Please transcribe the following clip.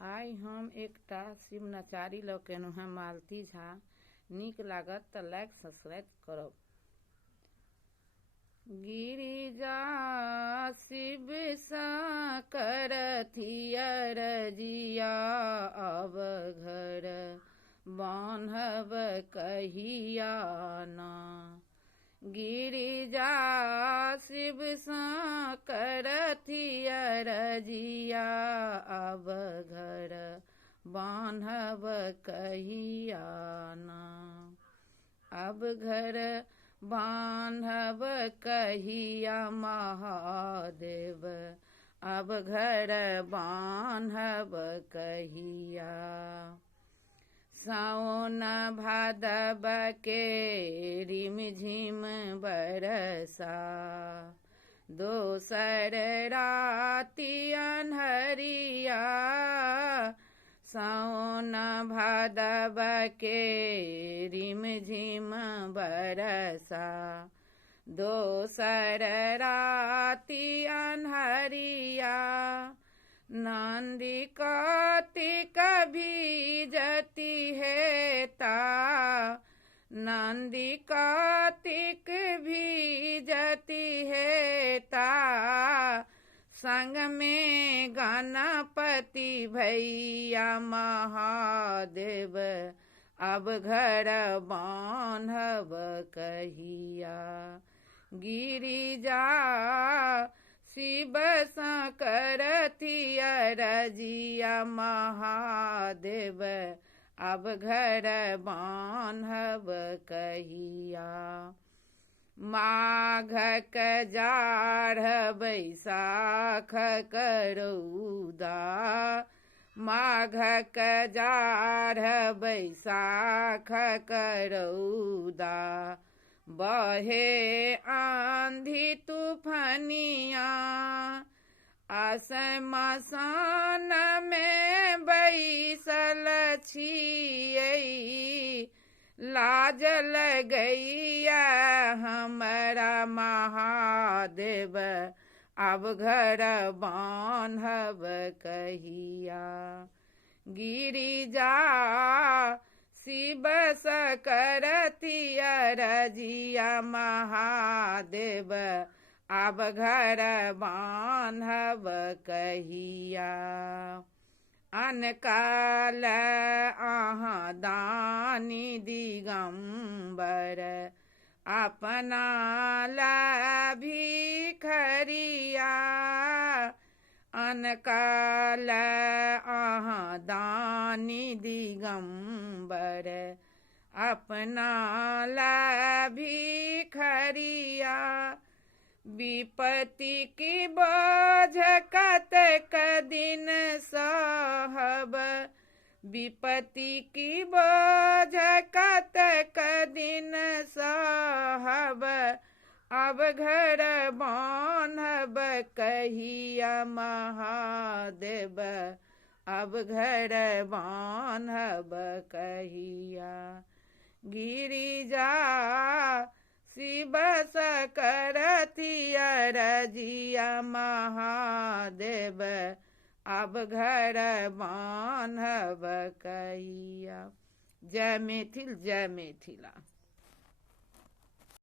आइ हम एकटा शिव नचारी लऽ के एलहुँ हेँ मालती झा। नीक लागत तऽ लाइक सब्सक्राइब करब। गिरिजा शिव सा करथि अरजिया, अब घर बान्हब कहिया ना। गिरिजा शिव सा करथि अरजिया, अब घर बान्हब कहिया ना। अब घर बान्हब कहिया महादेव, अब घर बान्हब कहिया। सावन भादव के रिम झिम बरसा, दोसर राति अन्हरिया। सावन भादव के रिम झिम बरसा, दोसर राति अन्हरिया। नंदी कार्तिक भीजती है ता, नंदी कार्तिक भीजती है ता। संग में गणपति भैया महादेव, अब घर बान्हब कहिया। गिरिजा शिव सा करथि अरजिया महादेव, अब घर बान्हब कहिया। माघक जाड़ बैसाख करौदा, माघक जाड़ बैसाख करौदा। बहे आंधी तूफनिया, आसमान में बैसल छियै। लाज लगैया हमरा महादेव, अब घर बान्हब कहिया। गिरिजा शिव सा करथि अरजिया महादेव, अब घर बान्हब कहिया। अनकाल अहाँ दानी दिगंबर, अपना ला भिखरिया। अनकाल अहाँ दानी दिगंबर, अपना ला भिखरिया। विपत्ति की बोझ कतक दिन सहब, विपत्ति की बोझ कतक दिन सहब। अब घर बान्हब कहिया महादेव, अब घर बान्हब कहिया। गिरिजा शिव सा करथि अरजिया महादेव, अब घर बान्हब कहिया। जय मैथिल, जय मिथिला।